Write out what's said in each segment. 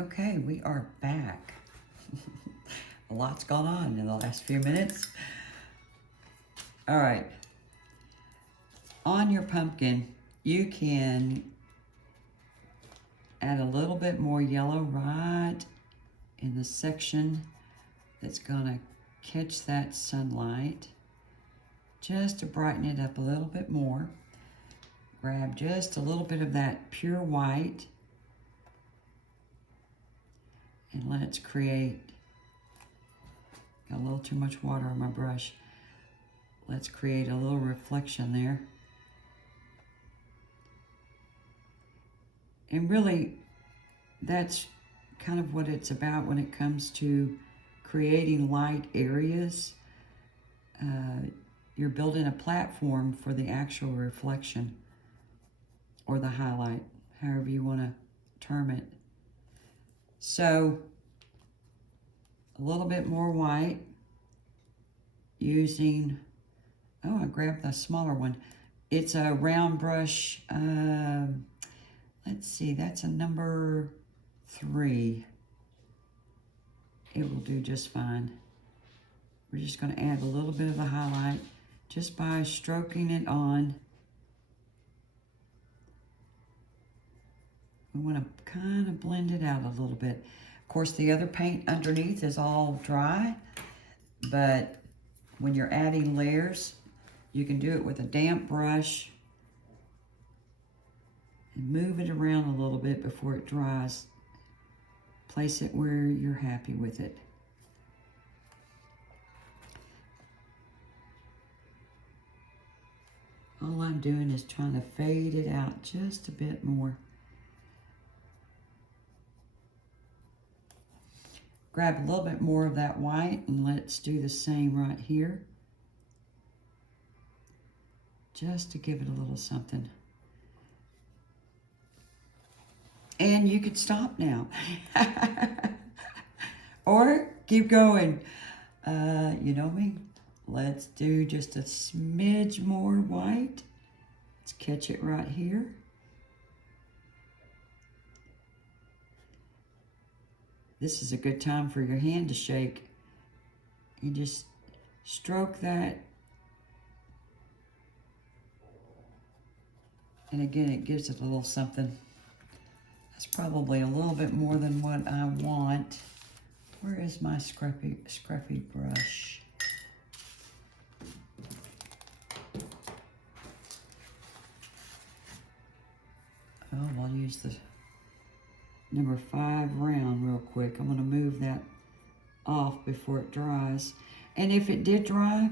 Okay, we are back. A lot's gone on in the last few minutes. All right. On your pumpkin, you can add a little bit more yellow right in the section that's gonna catch that sunlight, just to brighten it up a little bit more. Grab just a little bit of that pure white and let's create, got a little too much water on my brush. Let's create a little reflection there. And really, that's kind of what it's about when it comes to creating light areas. You're building a platform for the actual reflection or the highlight, however you want to term it. So, a little bit more white using, oh, I grabbed the smaller one. It's a round brush, let's see, that's a number 3. It will do just fine. We're just going to add a little bit of a highlight just by stroking it on. We want to kind of blend it out a little bit. Of course, the other paint underneath is all dry, but when you're adding layers, you can do it with a damp brush and move it around a little bit before it dries. Place it where you're happy with it. All I'm doing is trying to fade it out just a bit more. Grab a little bit more of that white and let's do the same right here. Just to give it a little something. And you could stop now. Or keep going. You know me. Let's do just a smidge more white. Let's catch it right here. This is a good time for your hand to shake. You just stroke that. And again, it gives it a little something. That's probably a little bit more than what I want. Where is my scruffy brush? Oh, I'll use the number 5 round real quick. I'm gonna move that off before it dries. And if it did dry,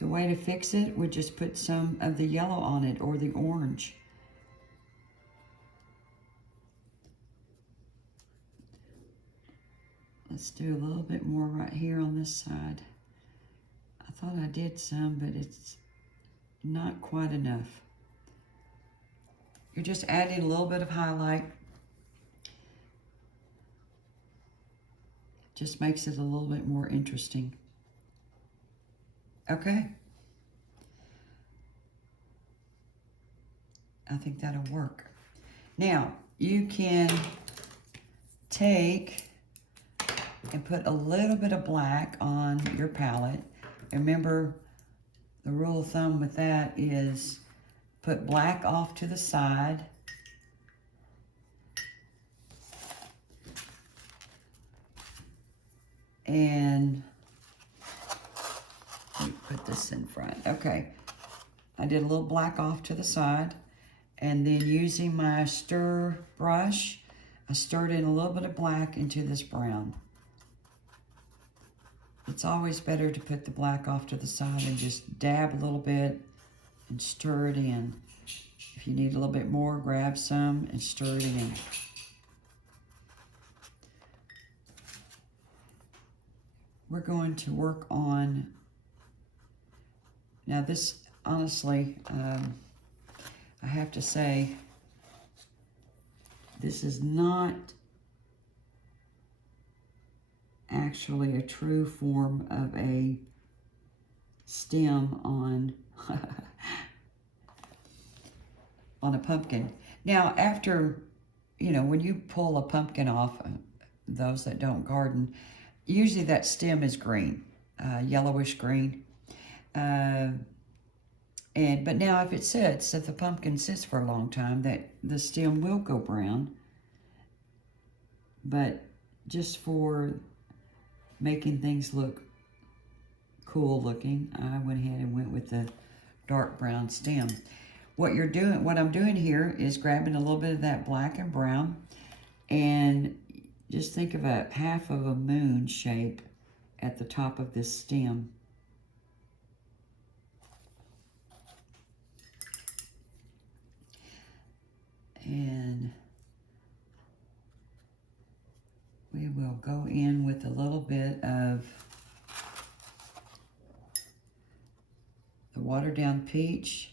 the way to fix it would just put some of the yellow on it or the orange. Let's do a little bit more right here on this side. I thought I did some, but it's not quite enough. You're just adding a little bit of highlight. Just makes it a little bit more interesting. Okay. I think that'll work. Now, you can take and put a little bit of black on your palette. Remember, the rule of thumb with that is put black off to the side. And let me put this in front. Okay, I did a little black off to the side. And then using my stir brush, I stirred in a little bit of black into this brown. It's always better to put the black off to the side and just dab a little bit and stir it in. If you need a little bit more, grab some and stir it in. We're going to work on, now this, honestly, I have to say, this is not actually a true form of a stem on on a pumpkin. Now, after you know, when you pull a pumpkin off, those that don't garden, usually that stem is green, yellowish green. But now if it sits, if the pumpkin sits for a long time, that the stem will go brown. But just for making things look cool looking, I went ahead and went with the dark brown stem. What I'm doing here is grabbing a little bit of that black and brown, and just think of a half of a moon shape at the top of this stem. And we will go in with a little bit of the watered down peach.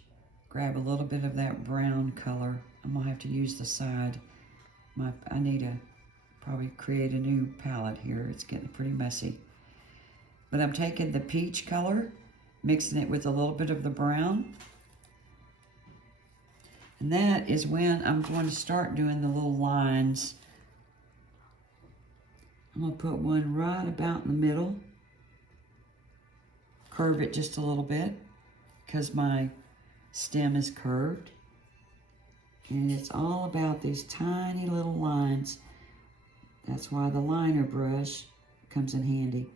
Grab a little bit of that brown color. I'm gonna have to use the side. I need to probably create a new palette here. It's getting pretty messy. But I'm taking the peach color, mixing it with a little bit of the brown. And that is when I'm going to start doing the little lines. I'm going to put one right about in the middle. Curve it just a little bit because my stem is curved. And it's all about these tiny little lines. That's why the liner brush comes in handy.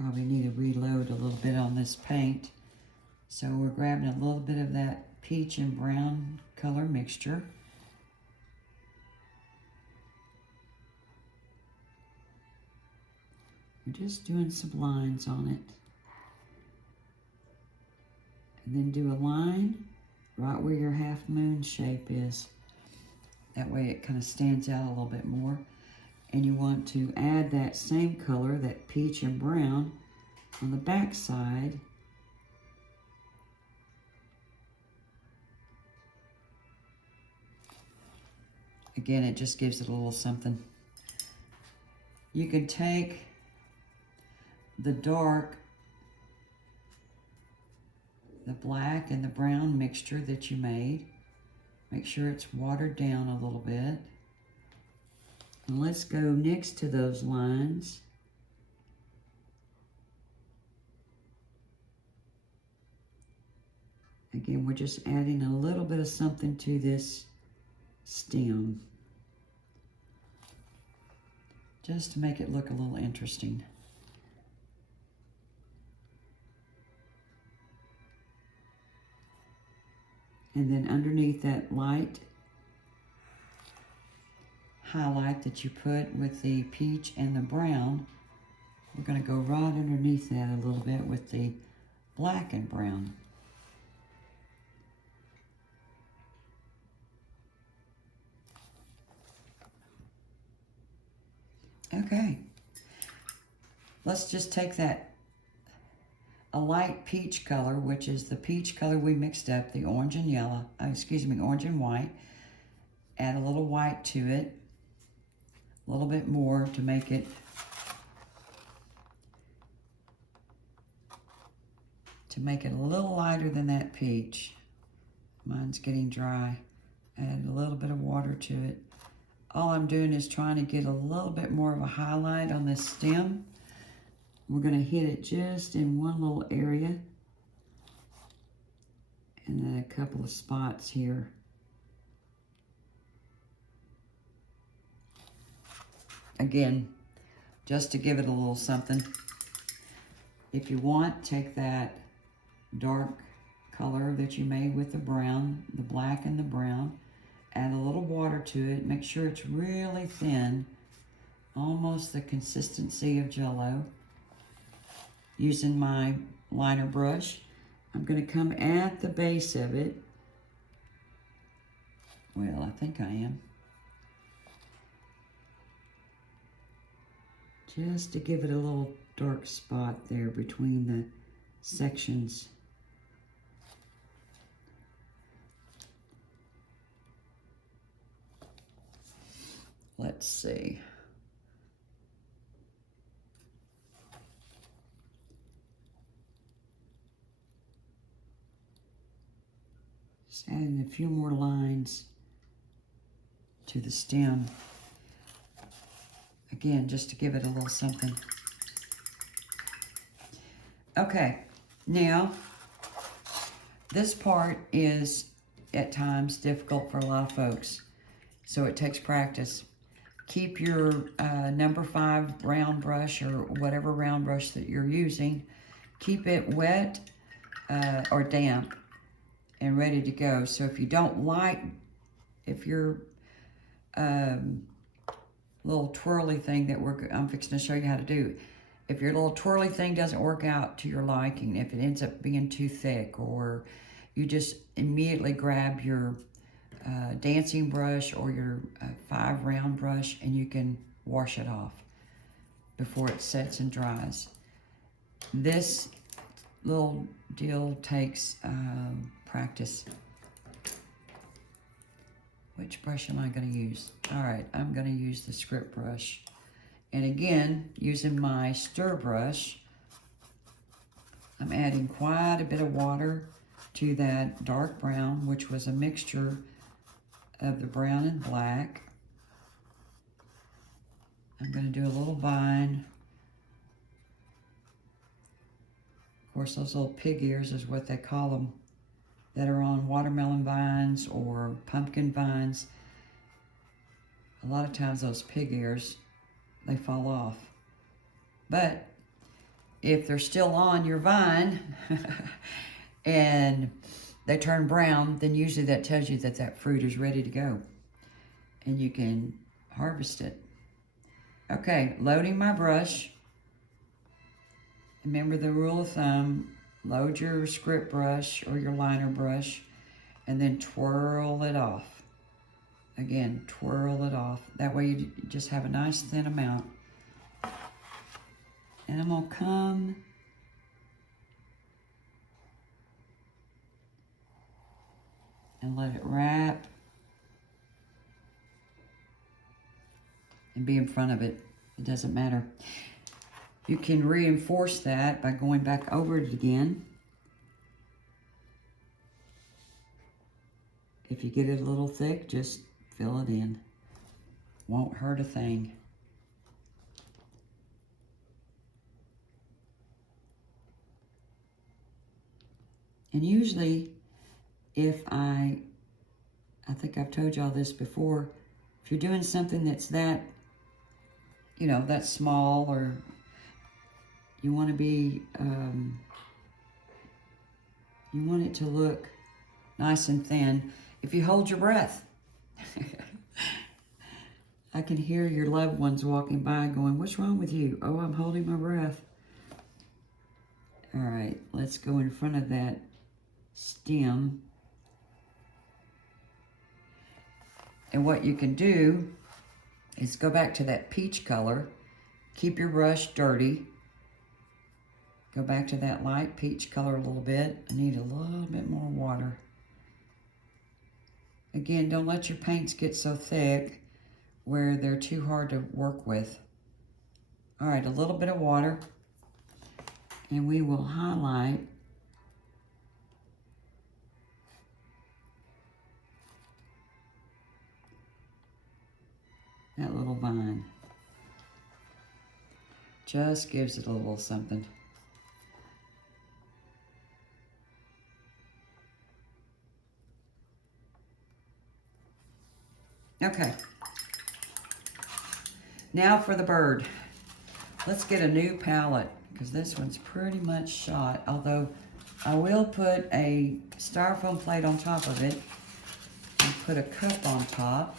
Probably need to reload a little bit on this paint. So we're grabbing a little bit of that peach and brown color mixture. We're just doing some lines on it. And then do a line right where your half moon shape is. That way it kind of stands out a little bit more. And you want to add that same color, that peach and brown, on the back side. Again, it just gives it a little something. You can take the dark, the black and the brown mixture that you made. Make sure it's watered down a little bit. And let's go next to those lines. Again, we're just adding a little bit of something to this stem, just to make it look a little interesting. And then underneath that light highlight that you put with the peach and the brown, we're going to go right underneath that a little bit with the black and brown. Okay, let's just take that, a light peach color, which is the peach color we mixed up, the orange and yellow, orange and white. Add a little white to it, a little bit more to make it a little lighter than that peach. Mine's getting dry. Add a little bit of water to it. All I'm doing is trying to get a little bit more of a highlight on this stem. We're going to hit it just in one little area. And then a couple of spots here. Again, just to give it a little something. If you want, take that dark color that you made with the brown, the black and the brown, add a little water to it, make sure it's really thin, almost the consistency of Jell-O. Using my liner brush, I'm going to come at the base of it. Well, I think I am. Just to give it a little dark spot there between the sections. Let's see. Just adding a few more lines to the stem. Again, just to give it a little something. Okay, now this part is at times difficult for a lot of folks, so it takes practice. Keep your number 5 round brush or whatever round brush that you're using. Keep it wet or damp and ready to go. So if you don't like, if your little twirly thing that I'm fixing to show you how to do, if your little twirly thing doesn't work out to your liking, if it ends up being too thick, or you just immediately grab your dancing brush or your 5 round brush and you can wash it off before it sets and dries. This little deal takes practice. Which brush am I going to use? All right, I'm going to use the script brush. And again, using my stir brush, I'm adding quite a bit of water to that dark brown, which was a mixture of the brown and black. I'm going to do a little vine. Of course, those little pig ears is what they call them, that are on watermelon vines or pumpkin vines. A lot of times those pig ears, they fall off. But if they're still on your vine and they turn brown, then usually that tells you that that fruit is ready to go and you can harvest it. Okay, loading my brush. Remember the rule of thumb, load your script brush or your liner brush and then twirl it off. Again, twirl it off. That way you just have a nice thin amount. And I'm going to come and let it wrap and be in front of it. It doesn't matter. You can reinforce that by going back over it again. If you get it a little thick, just fill it in. Won't hurt a thing. And usually, if I think I've told y'all this before, if you're doing something that's that, that small, or you want to be, you want it to look nice and thin, if you hold your breath. I can hear your loved ones walking by going, "What's wrong with you?" "Oh, I'm holding my breath." All right, let's go in front of that stem. And what you can do is go back to that peach color. Keep your brush dirty. Go back to that light peach color a little bit. I need a little bit more water. Again, don't let your paints get so thick where they're too hard to work with. All right, a little bit of water. And we will highlight that little vine. Just gives it a little something. Okay. Now for the bird. Let's get a new palette, because this one's pretty much shot, although I will put a styrofoam plate on top of it and put a cup on top.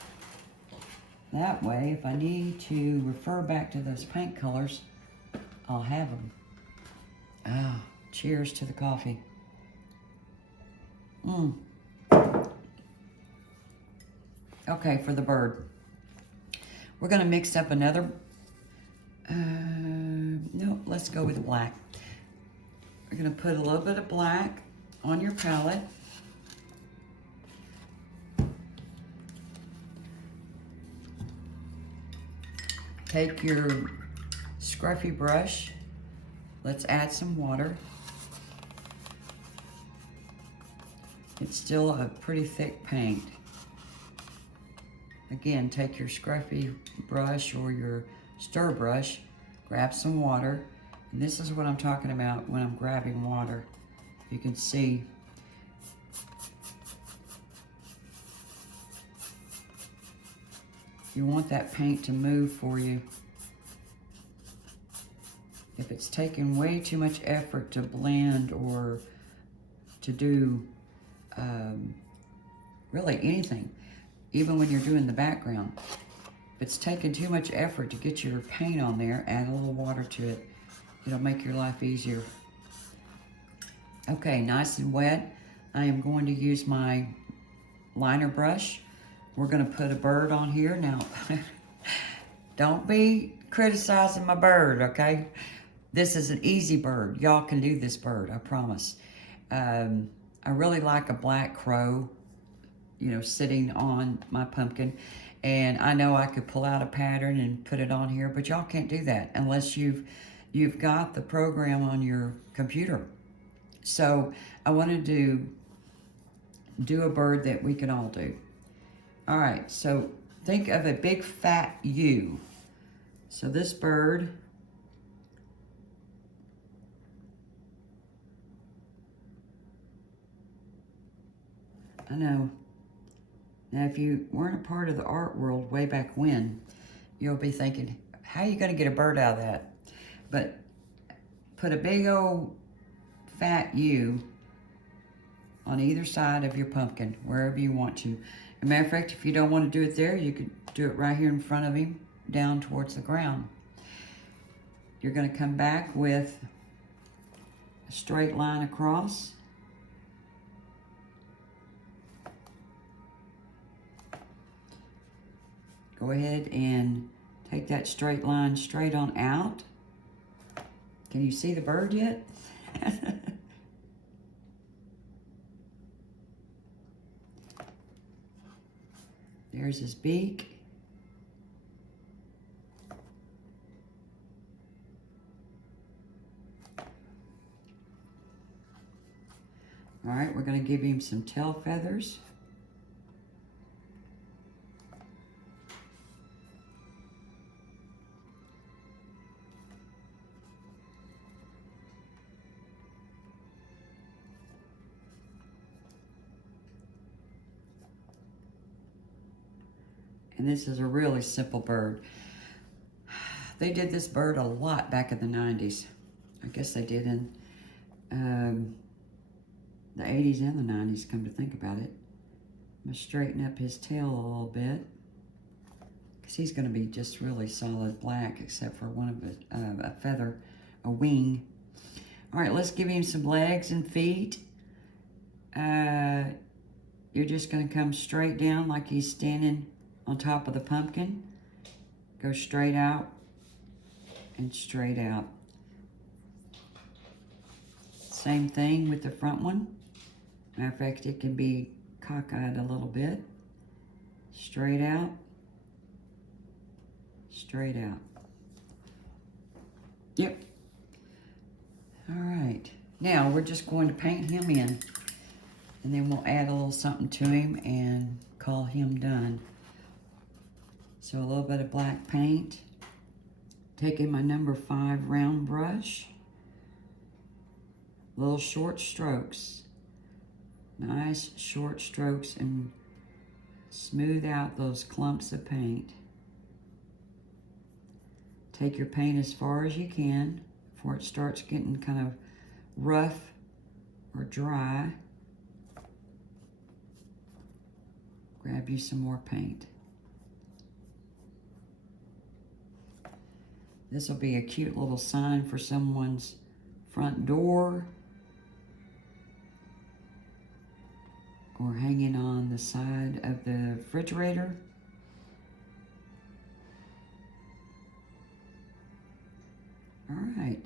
That way, if I need to refer back to those paint colors, I'll have them. Ah, cheers to the coffee. Okay, for the bird. We're going to mix up another, no, let's go with the black. We're going to put a little bit of black on your palette. Take your scruffy brush. Let's add some water. It's still a pretty thick paint. Again, take your scruffy brush or your stir brush, grab some water, and this is what I'm talking about when I'm grabbing water. You can see you want that paint to move for you. If it's taking way too much effort to blend or to do really anything, even when you're doing the background, if it's taking too much effort to get your paint on there, add a little water to it. It'll make your life easier. Okay, nice and wet. I am going to use my liner brush. We're gonna put a bird on here. Now, don't be criticizing my bird, okay? This is an easy bird. Y'all can do this bird, I promise. I really like a black crow, you know, sitting on my pumpkin. And I know I could pull out a pattern and put it on here, but y'all can't do that unless you've got the program on your computer. So I wanted to do a bird that we can all do. All right, so think of a big fat U. So this bird, I know. Now, if you weren't a part of the art world way back when, you'll be thinking, how are you going to get a bird out of that? But put a big old fat U on either side of your pumpkin, wherever you want to. As a matter of fact, if you don't want to do it there, you could do it right here in front of him, down towards the ground. You're going to come back with a straight line across. Go ahead and take that straight line straight on out. Can you see the bird yet? There's his beak. All right, we're going to give him some tail feathers. And this is a really simple bird. They did this bird a lot back in the 90s. I guess they did in the 80s and the 90s, come to think about it. I'm gonna straighten up his tail a little bit, because he's gonna be just really solid black, except for one of his, a feather, a wing. All right, let's give him some legs and feet. You're just gonna come straight down like he's standing on top of the pumpkin. Go straight out and straight out. Same thing with the front one. Matter of fact, it can be cockeyed a little bit. Straight out, straight out. Yep. All right. Now we're just going to paint him in, and then we'll add a little something to him and call him done. So a little bit of black paint. Taking my number 5 round brush. Little short strokes. Nice short strokes, and smooth out those clumps of paint. Take your paint as far as you can before it starts getting kind of rough or dry. Grab you some more paint. This will be a cute little sign for someone's front door, or hanging on the side of the refrigerator. All right.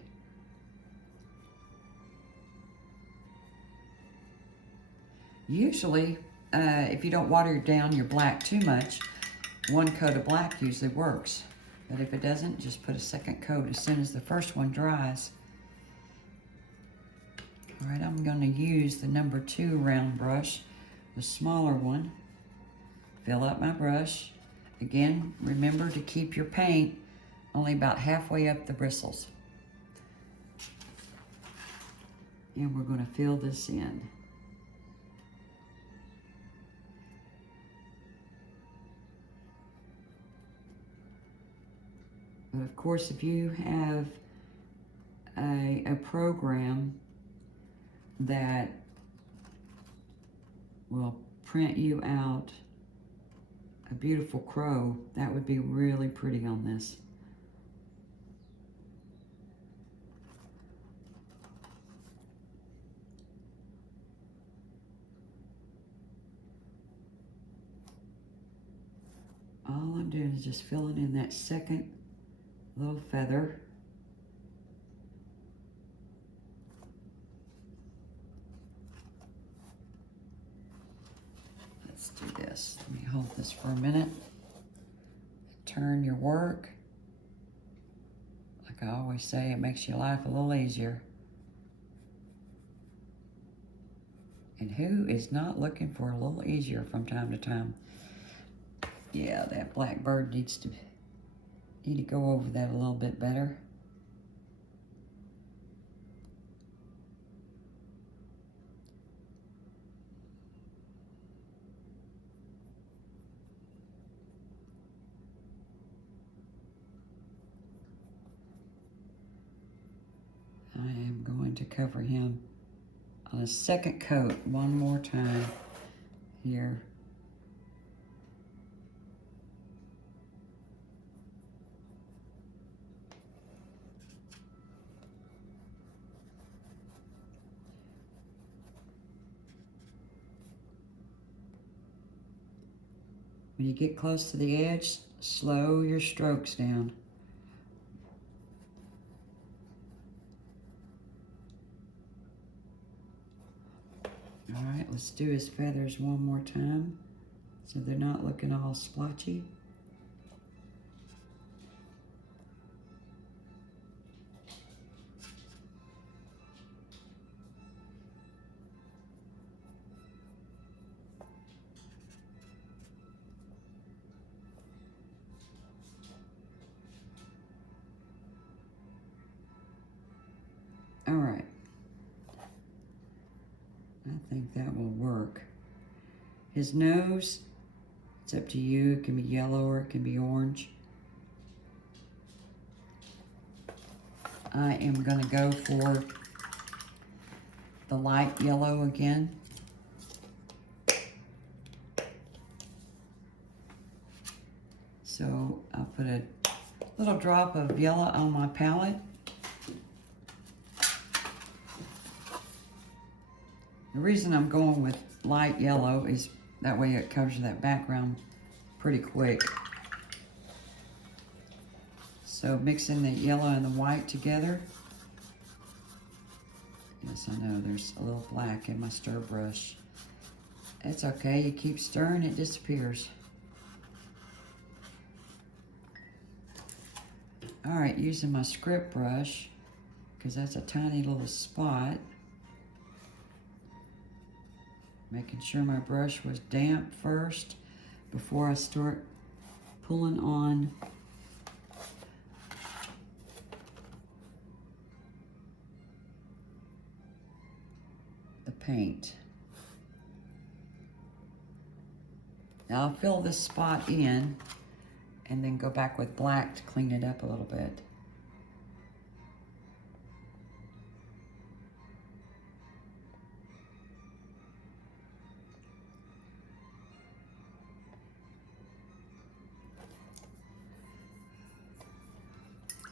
Usually, if you don't water down your black too much, one coat of black usually works. But if it doesn't, just put a second coat as soon as the first one dries. All right, I'm I'm going to use the number 2 round brush, the smaller one. Fill up my brush. Again, remember to keep your paint only about halfway up the bristles. And we're going to fill this in. But of course, if you have a program that will print you out a beautiful crow, that would be really pretty on this. All I'm doing is just filling in that second little feather. Let's do this. Let me hold this for a minute. Turn your work. Like I always say, it makes your life a little easier. And who is not looking for a little easier from time to time? Yeah, that blackbird needs to go over that a little bit better. I am going to cover him on a second coat one more time here. When you get close to the edge, slow your strokes down. All right, let's do his feathers one more time so they're not looking all splotchy. All right. I think that will work. His nose, it's up to you. It can be yellow or it can be orange. I am going to go for the light yellow again. So I'll put a little drop of yellow on my palette. The reason I'm going with light yellow is that way it covers that background pretty quick. So mixing the yellow and the white together. Yes, I know there's a little black in my stir brush. It's okay, you keep stirring, it disappears. All right, using my script brush, because that's a tiny little spot. Making sure my brush was damp first before I start pulling on the paint. Now I'll fill this spot in and then go back with black to clean it up a little bit.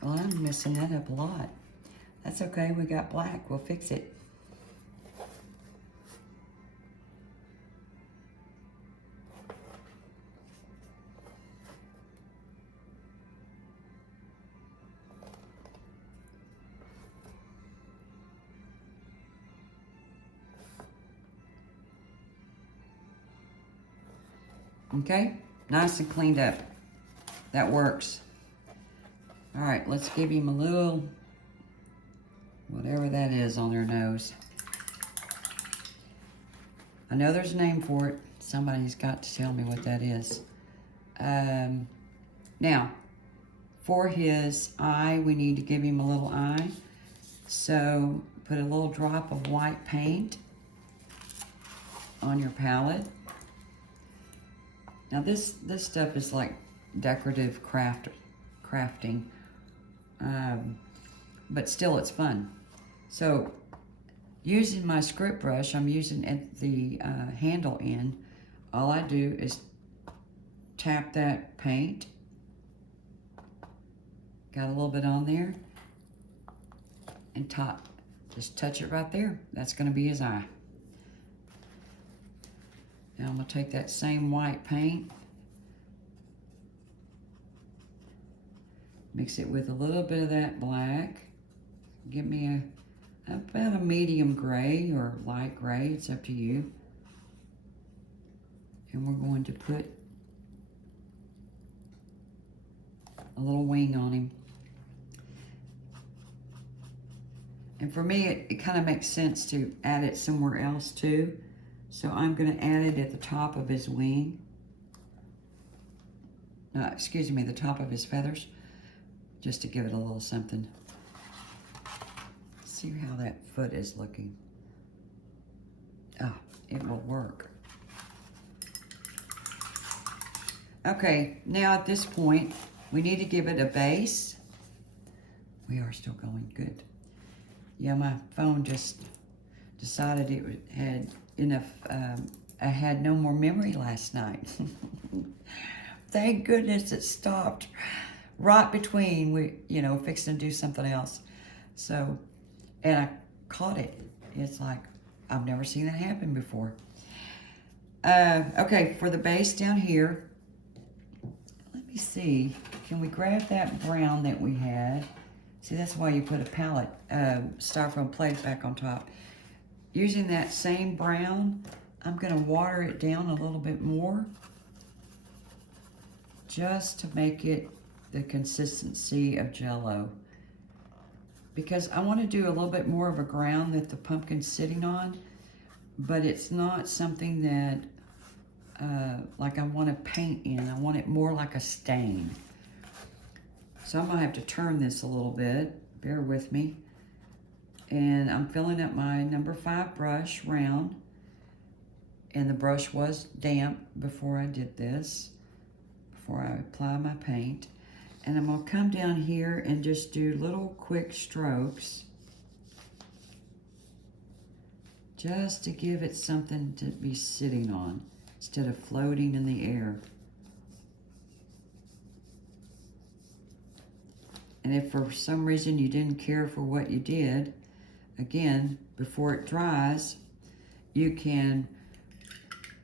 Well, I'm messing that up a lot. That's okay, we got black, we'll fix it. Okay, nice and cleaned up. That works. All right, let's give him a little, whatever that is on their nose. I know there's a name for it. Somebody's got to tell me what that is. Now, for his eye, we need to give him a little eye. So put a little drop of white paint on your palette. Now this stuff is like decorative crafting, but still it's fun. So using my script brush, I'm using at the handle end. All I do is tap that paint. Got a little bit on there. And just touch it right there. That's gonna be his eye. Now I'm gonna take that same white paint, mix it with a little bit of that black. Give me about a medium gray or light gray, it's up to you. And we're going to put a little wing on him. And for me, it kind of makes sense to add it somewhere else too. So I'm gonna add it at the top of his wing. No, excuse me, the top of his feathers, just to give it a little something. See how that foot is looking. Oh, it will work. Okay, now at this point, we need to give it a base. We are still going good. Yeah, my phone just decided it had enough, I had no more memory last night. Thank goodness it stopped right between we, fixing to do something else. So, and I caught it. It's like, I've never seen that happen before. Okay, for the base down here, let me see, can we grab that brown that we had? See, that's why you put a palette, styrofoam plate back on top. Using that same brown, I'm gonna water it down a little bit more, just to make it the consistency of Jell-O. Because I wanna do a little bit more of a ground that the pumpkin's sitting on, but it's not something that, like I wanna paint in. I want it more like a stain. So I'm gonna have to turn this a little bit, bear with me. And I'm filling up my number 5 brush round. And the brush was damp before I did this, before I apply my paint. And I'm gonna come down here and just do little quick strokes, just to give it something to be sitting on instead of floating in the air. And if for some reason you didn't care for what you did, again, before it dries, you can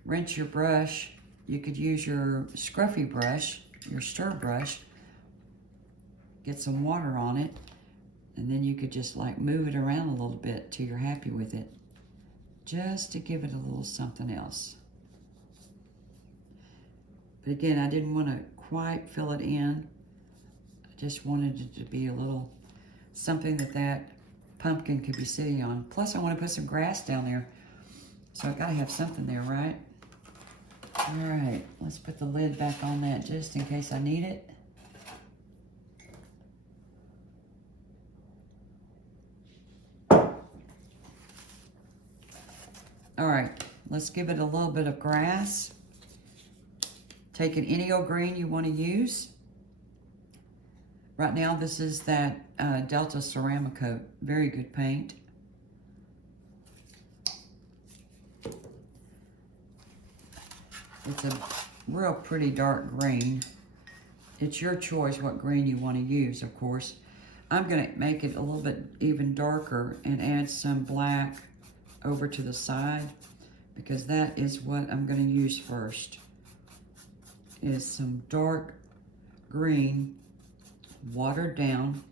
rinse your brush. You could use your scruffy brush, your stir brush, get some water on it, and then you could just like move it around a little bit till you're happy with it, just to give it a little something else. But again, I didn't want to quite fill it in. I just wanted it to be a little something that pumpkin could be sitting on. Plus I want to put some grass down there. So I've got to have something there, right? All right, let's put the lid back on that just in case I need it. All right, let's give it a little bit of grass. Take an any old green you want to use. Right now, this is that Delta Ceramicoat. Very good paint. It's a real pretty dark green. It's your choice what green you want to use, of course. I'm going to make it a little bit even darker and add some black over to the side, because that is what I'm going to use first, is some dark green watered down.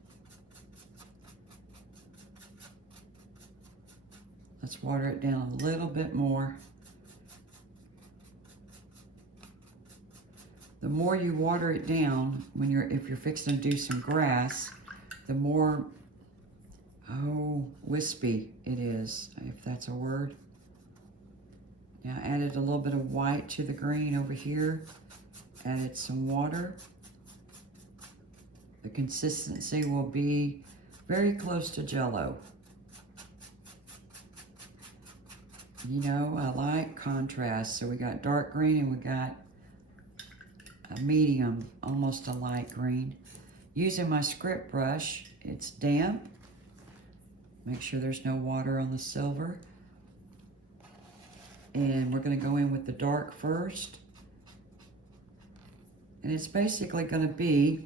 Let's water it down a little bit more. The more you water it down, if you're fixing to do some grass, the more, wispy it is, if that's a word. Now I added a little bit of white to the green over here. Added some water. The consistency will be very close to Jell-O. You know, I like contrast. So we got dark green and we got a medium, almost a light green. Using my script brush, it's damp. Make sure there's no water on the silver. And we're gonna go in with the dark first. And it's basically gonna be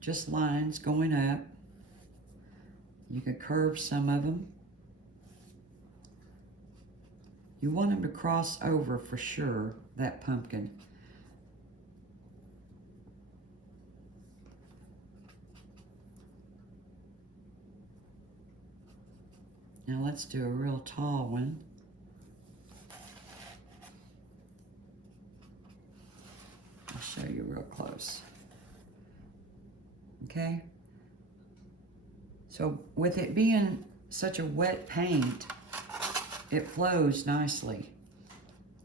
just lines going up. You could curve some of them. You want them to cross over for sure, that pumpkin. Now let's do a real tall one. I'll show you real close. Okay? So with it being such a wet paint, it flows nicely.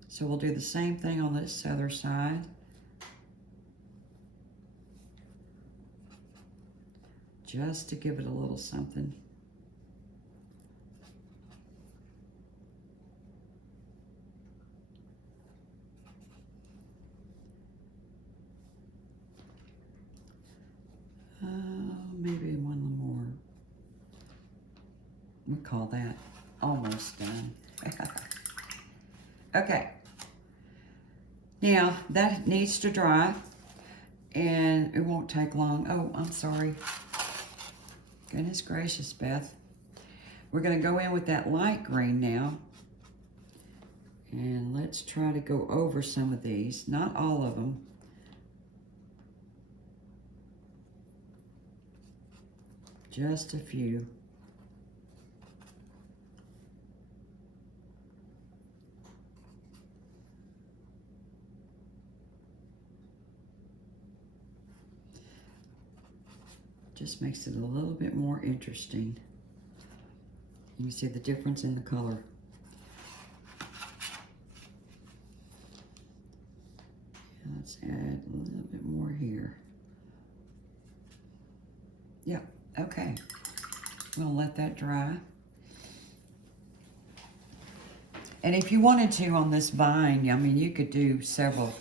So we'll do the same thing on this other side. Just to give it a little something. Maybe one more. We call that almost done. Okay. Now that needs to dry, and it won't take long. Oh, I'm sorry. Goodness gracious, Beth. We're going to go in with that light green now. And let's try to go over some of these, not all of them. Just a few. Just makes it a little bit more interesting. You can see the difference in the color. Let's add a little bit more here. Yeah, okay. We'll let that dry. And if you wanted to on this vine, I mean, you could do several,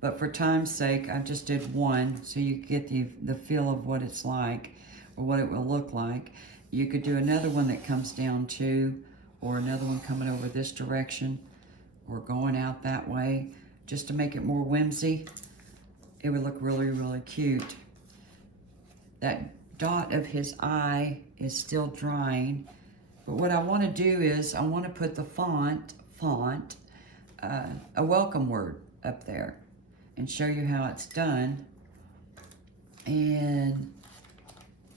but for time's sake, I just did one so you get the feel of what it's like or what it will look like. You could do another one that comes down too, or another one coming over this direction or going out that way, just to make it more whimsy. It would look really, really cute. That dot of his eye is still drying, but what I want to do is I want to put the font, a welcome word up there and show you how it's done. And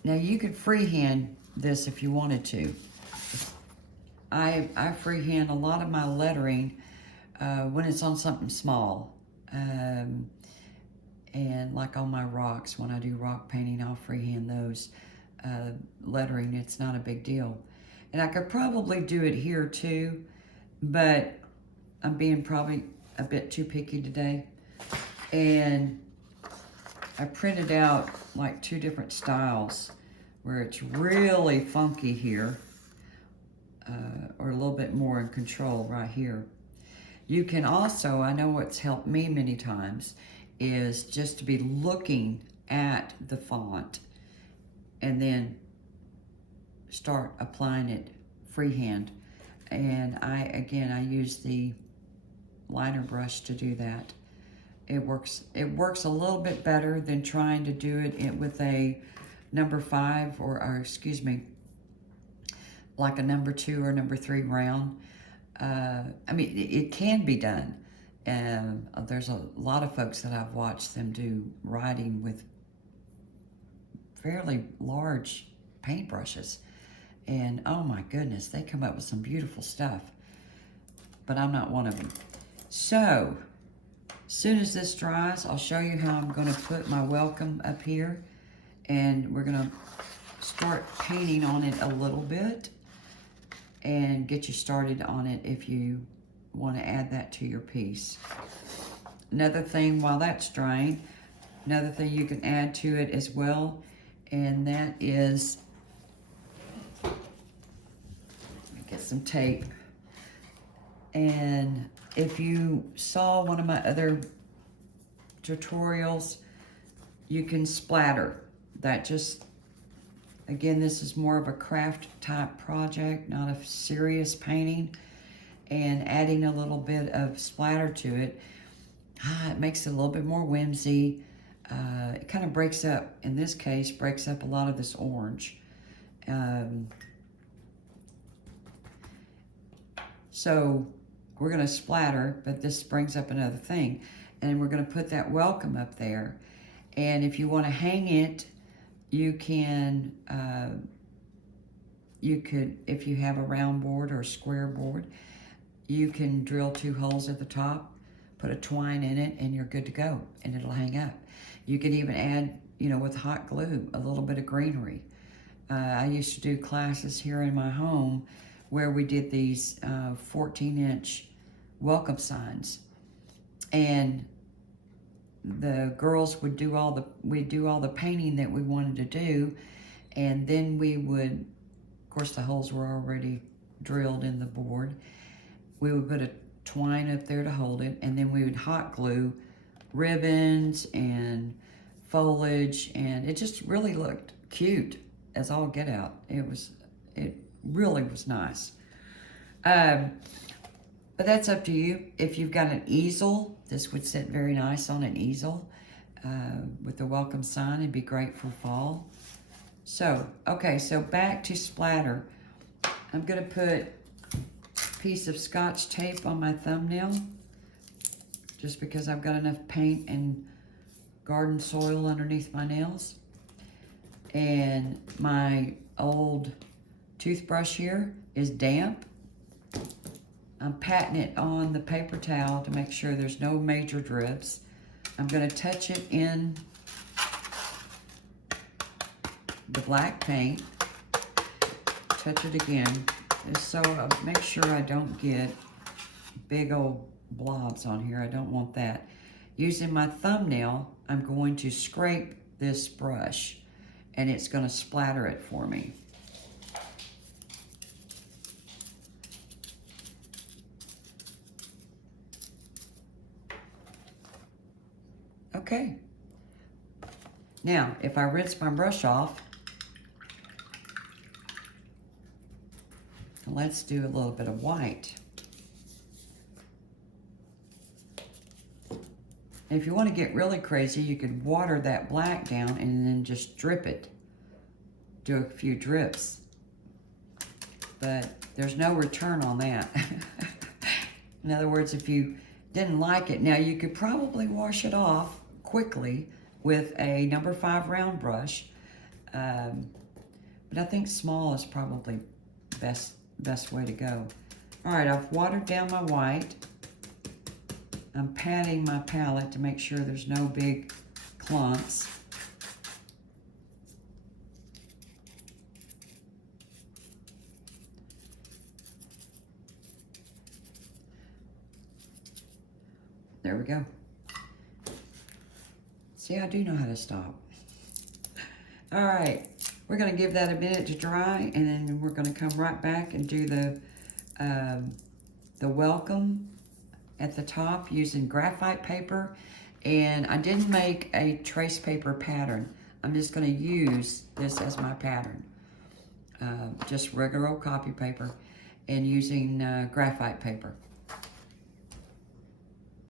now you could freehand this if you wanted to. I freehand a lot of my lettering when it's on something small. And like on my rocks, when I do rock painting, I'll freehand those. Lettering, it's not a big deal. And I could probably do it here too, but I'm being probably a bit too picky today. And I printed out like 2 different styles where it's really funky here, or a little bit more in control right here. You can also, I know what's helped me many times, is just to be looking at the font and then start applying it freehand. And I use the liner brush to do that. It works a little bit better than trying to do it with a number 5 or excuse me, like a number 2 or number 3 round. I mean, it can be done. There's a lot of folks that I've watched them do writing with fairly large paintbrushes. And oh my goodness, they come up with some beautiful stuff. But I'm not one of them. So, as soon as this dries, I'll show you how I'm going to put my welcome up here. And we're going to start painting on it a little bit. and get you started on it if you want to add that to your piece. Another thing, while that's drying, another thing you can add to it as well, and that is, let me get some tape. And if you saw one of my other tutorials, you can splatter. That just, again, this is more of a craft type project, not a serious painting. And adding a little bit of splatter to it, it makes it a little bit more whimsy. It kind of breaks up, in this case, breaks up a lot of this orange. So we're gonna splatter, but this brings up another thing. And we're gonna put that welcome up there. And if you wanna hang it, you can, you could, if you have a round board or a square board, you can drill 2 holes at the top, put a twine in it, and you're good to go, and it'll hang up. You can even add, you know, with hot glue, a little bit of greenery. I used to do classes here in my home where we did these 14-inch welcome signs, and the girls would do all the painting that we wanted to do, and then we would, of course, the holes were already drilled in the board. We would put a twine up there to hold it, and then we would hot glue ribbons and foliage, and it just really looked cute as all get out. It really was nice. But that's up to you. If you've got an easel, this would sit very nice on an easel with the welcome sign. It'd be great for fall. So, okay, so back to splatter. I'm gonna put piece of Scotch tape on my thumbnail just because I've got enough paint and garden soil underneath my nails. And my old toothbrush here is damp. I'm patting it on the paper towel to make sure there's no major drips. I'm going to touch it in the black paint, touch it again, so I'll make sure I don't get big old blobs on here. I don't want that. Using my thumbnail, I'm going to scrape this brush, and it's going to splatter it for me. Okay. Now, if I rinse my brush off, let's do a little bit of white. And if you want to get really crazy, you could water that black down and then just drip it. Do a few drips. But there's no return on that. In other words, if you didn't like it, now you could probably wash it off quickly with a number 5 round brush. But I think small is probably best way to go. All right, I've watered down my white. I'm patting my palette to make sure there's no big clumps. There we go. See, I do know how to stop. All right, we're gonna give that a minute to dry, and then we're gonna come right back and do the welcome at the top using graphite paper. And I didn't make a trace paper pattern. I'm just gonna use this as my pattern. Just regular old copy paper and using graphite paper.